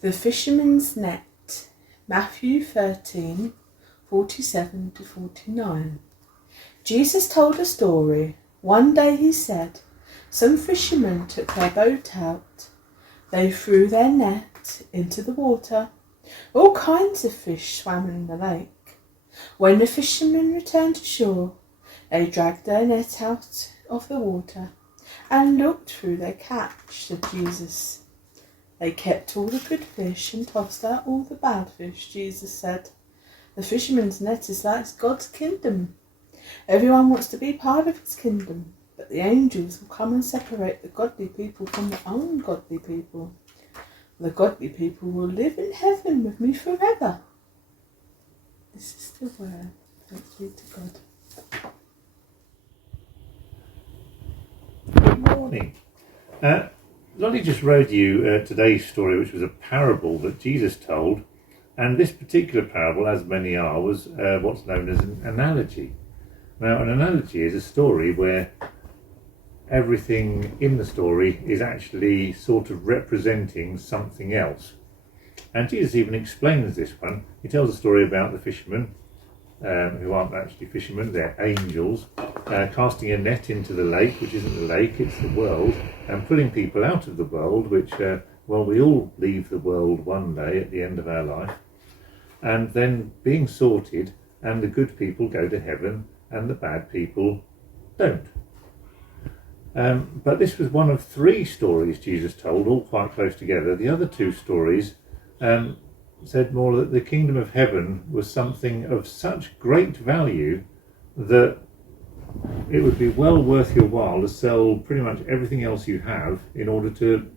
The Fisherman's Net, Matthew 13:47-49. Jesus told a story. One day he said, some fishermen took their boat out. They threw their net into the water. All kinds of fish swam in the lake. When the fishermen returned to shore, they dragged their net out of the water and looked through their catch, said Jesus. They kept all the good fish and tossed out all the bad fish, Jesus said. The fisherman's net is like God's kingdom. Everyone wants to be part of his kingdom, but the angels will come and separate the godly people from the ungodly people. The godly people will live in heaven with me forever. This is the word. Thanks be to God. Good morning. Lolly just read you today's story, which was a parable that Jesus told, and this particular parable, as many are, was what's known as an analogy. Now, an analogy is a story where everything in the story is actually sort of representing something else. And Jesus even explains this one. He tells a story about the fishermen, who aren't actually fishermen, they're angels, casting a net into the lake, which isn't the lake, it's the world, and pulling people out of the world, which, we all leave the world one day at the end of our life, and then being sorted, and the good people go to heaven, and the bad people don't. But this was one of three stories Jesus told, all quite close together. The other two stories said more that the kingdom of heaven was something of such great value that it would be well worth your while to sell pretty much everything else you have in order to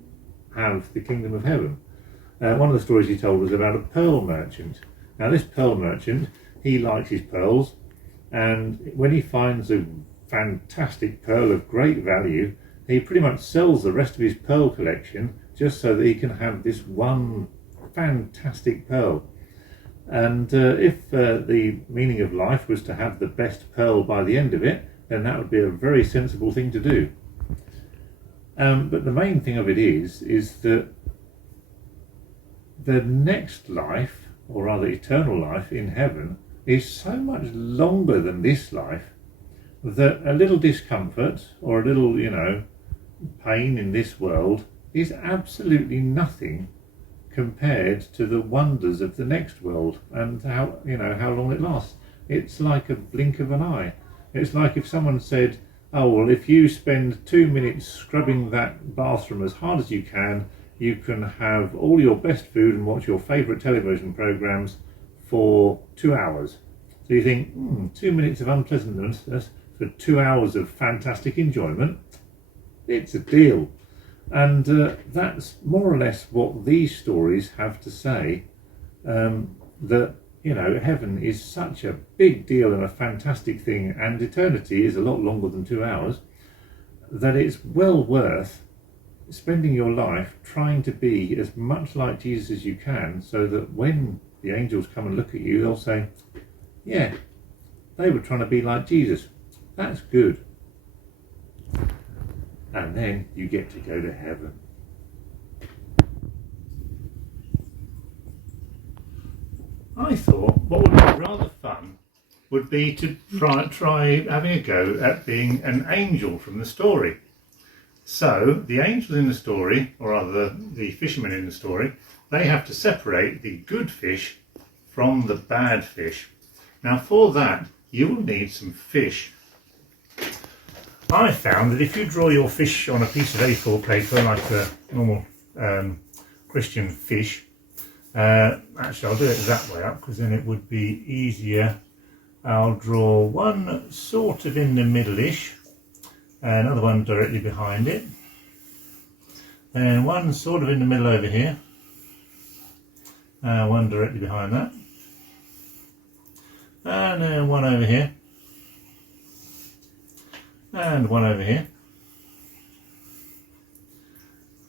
have the kingdom of heaven. One of the stories he told was about a pearl merchant. Now this pearl merchant, he likes his pearls, and when he finds a fantastic pearl of great value, he pretty much sells the rest of his pearl collection just so that he can have this one fantastic pearl. And if the meaning of life was to have the best pearl by the end of it, then that would be a very sensible thing to do. But the main thing of it is that the next life, or rather eternal life in heaven, is so much longer than this life that a little discomfort or a little, pain in this world is absolutely nothing compared to the wonders of the next world and how long it lasts. It's like a blink of an eye. It's like if someone said, oh, well, if you spend 2 minutes scrubbing that bathroom as hard as you can have all your best food and watch your favourite television programmes for 2 hours. So you think, 2 minutes of unpleasantness for 2 hours of fantastic enjoyment, it's a deal. And that's more or less what these stories have to say, that, heaven is such a big deal and a fantastic thing, and eternity is a lot longer than 2 hours, that it's well worth spending your life trying to be as much like Jesus as you can, so that when the angels come and look at you, they'll say, yeah, they were trying to be like Jesus. That's good. And then you get to go to heaven. I thought what would be rather fun would be to try having a go at being an angel from the story. So the angels in the story, or rather the fishermen in the story, they have to separate the good fish from the bad fish. Now for that you will need some fish. I found that if you draw your fish on a piece of A4 paper like a normal Christian fish, actually I'll do it that way up because then it would be easier. I'll draw one sort of in the middle-ish, another one directly behind it, and one sort of in the middle over here, one directly behind that, and then one over here, and one over here,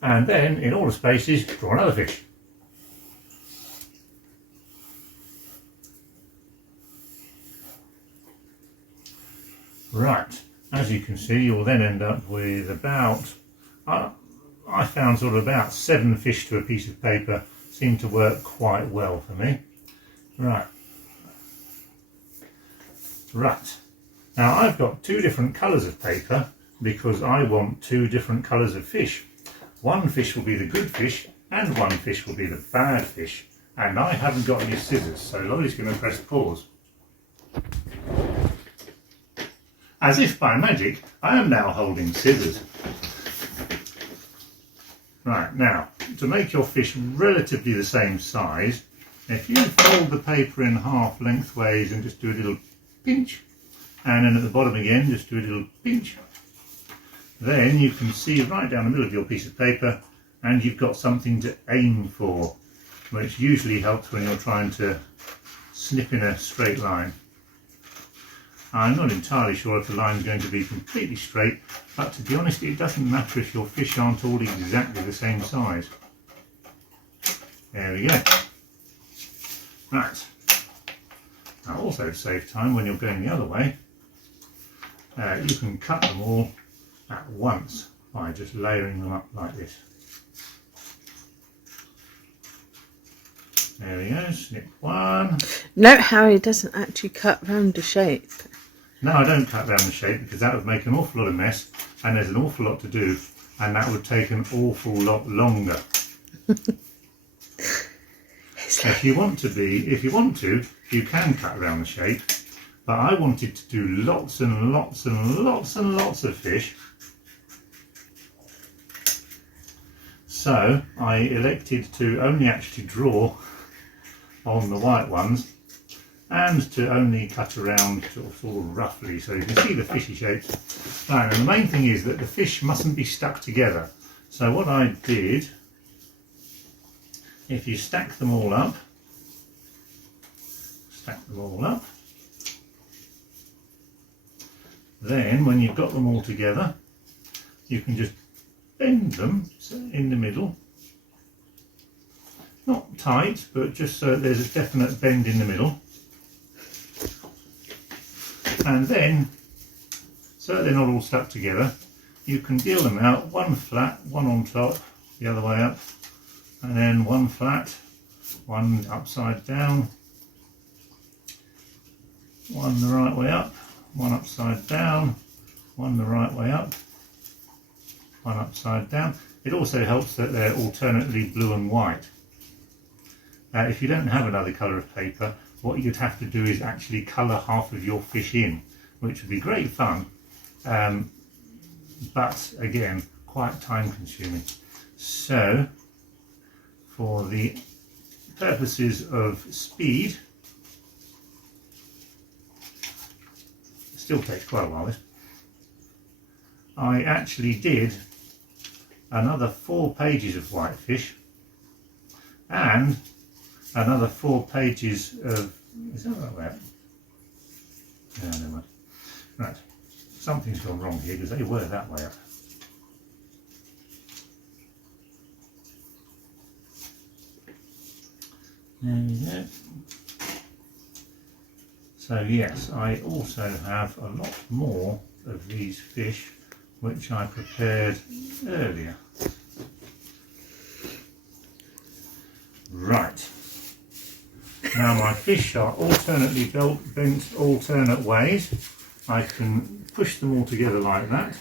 and then in all the spaces draw another fish. Right, as you can see, you'll then end up with about, I found sort of about 7 fish to a piece of paper, seem to work quite well for me. Right. Now I've got two different colours of paper because I want two different colours of fish. One fish will be the good fish and one fish will be the bad fish. And I haven't got any scissors, so Lollie's going to press pause. As if by magic, I am now holding scissors. Right, now, to make your fish relatively the same size, if you fold the paper in half lengthways and just do a little pinch, and then at the bottom again, just do a little pinch, then you can see right down the middle of your piece of paper, and you've got something to aim for, which usually helps when you're trying to snip in a straight line. I'm not entirely sure if the line's going to be completely straight, but to be honest, it doesn't matter if your fish aren't all exactly the same size. There we go. Right. Now also to save time when you're going the other way, you can cut them all at once by just layering them up like this. There we go, snip one. Note how he doesn't actually cut round the shape. No, I don't cut down the shape because that would make an awful lot of mess and there's an awful lot to do and that would take an awful lot longer. If you want to, you can cut around the shape, but I wanted to do lots and lots and lots and lots of fish. So I elected to only actually draw on the white ones and to only cut around sort of roughly so you can see the fishy shapes. And the main thing is that the fish mustn't be stuck together. So what I did, if you stack them all up, then when you've got them all together, you can just bend them in the middle. Not tight, but just so there's a definite bend in the middle. And then, so they're not all stuck together, you can deal them out, one flat, one on top, the other way up, and then one flat, one upside down, one the right way up, one upside down, one the right way up, one upside down. It also helps that they're alternately blue and white. If you don't have another colour of paper, what you'd have to do is actually colour half of your fish in, which would be great fun, but again, quite time consuming. So, for the purposes of speed, it still takes quite a while this, I actually did another 4 pages of whitefish and another 4 pages of, is that right? No, never mind. Right, something's gone wrong here because they were that way up. There you go. So yes, I also have a lot more of these fish which I prepared earlier. Right. Now my fish are alternately bent alternate ways. I can push them all together like that,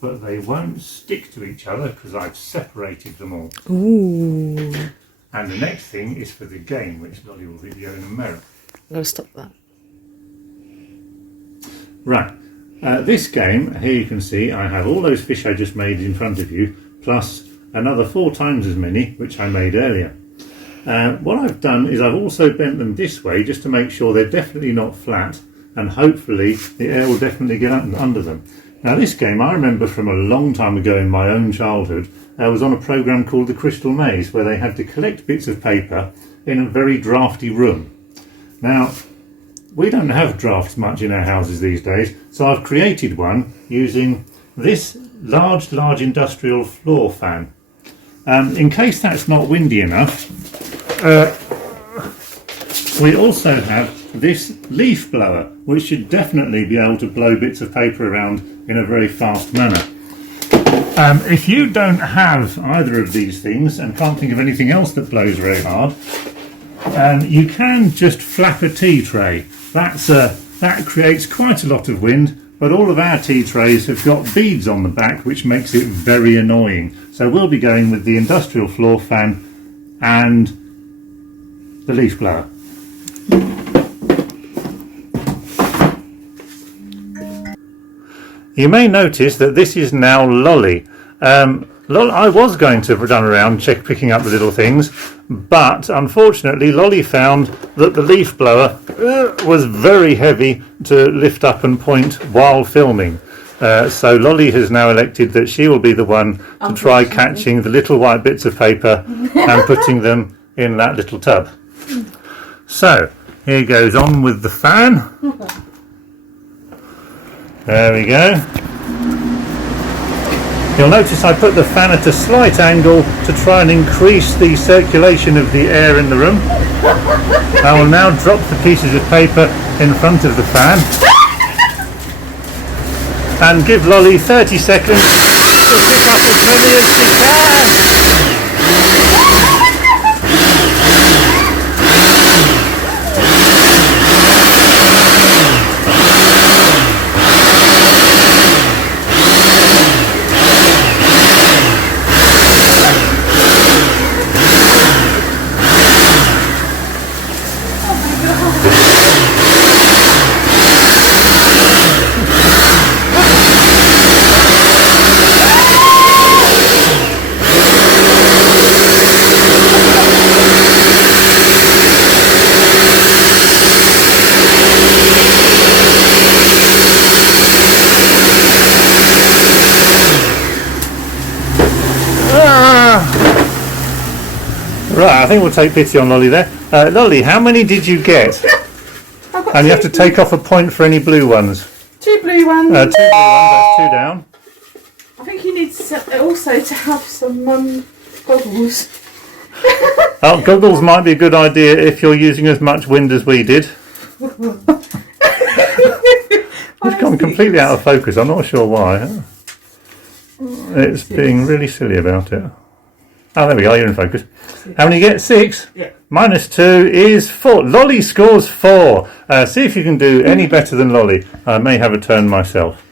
but they won't stick to each other because I've separated them all. Ooh. And the next thing is for the game, which Lollie will video in a moment. I'll stop that. Right. This game, here you can see I have all those fish I just made in front of you, plus another 4 times as many, which I made earlier. What I've done is I've also bent them this way just to make sure they're definitely not flat, and hopefully the air will definitely get under them. Now this game I remember from a long time ago in my own childhood. I was on a programme called The Crystal Maze where they had to collect bits of paper in a very drafty room. Now we don't have drafts much in our houses these days, so I've created one using this large industrial floor fan. In case that's not windy enough, we also have this leaf blower, which should definitely be able to blow bits of paper around in a very fast manner. If you don't have either of these things and can't think of anything else that blows very hard, you can just flap a tea tray. That creates quite a lot of wind, but all of our tea trays have got beads on the back, which makes it very annoying. So we'll be going with the industrial floor fan and the leaf blower. You may notice that this is now Lolly. I was going to run around picking up the little things, but unfortunately Lolly found that the leaf blower was very heavy to lift up and point while filming. So Lolly has now elected that she will be the one to try catching the little white bits of paper and putting them in that little tub. So here goes on with the fan. There we go. You'll notice I put the fan at a slight angle to try and increase the circulation of the air in the room. I will now drop the pieces of paper in front of the fan and give Lolly 30 seconds to pick up as many as she can. Right, I think we'll take pity on Lolly there. Lolly, how many did you get? And you have to take off a point for any blue ones. 2 blue ones. 2 blue ones, that's 2 down. I think you need also to have some goggles. Oh, goggles might be a good idea if you're using as much wind as we did. It's gone completely out of focus, I'm not sure why. It's being really silly about it. Oh, there we go, you're in focus. How many you get? 6? Yeah. Minus 2 is 4. Lolly scores 4. See if you can do any better than Lolly. I may have a turn myself.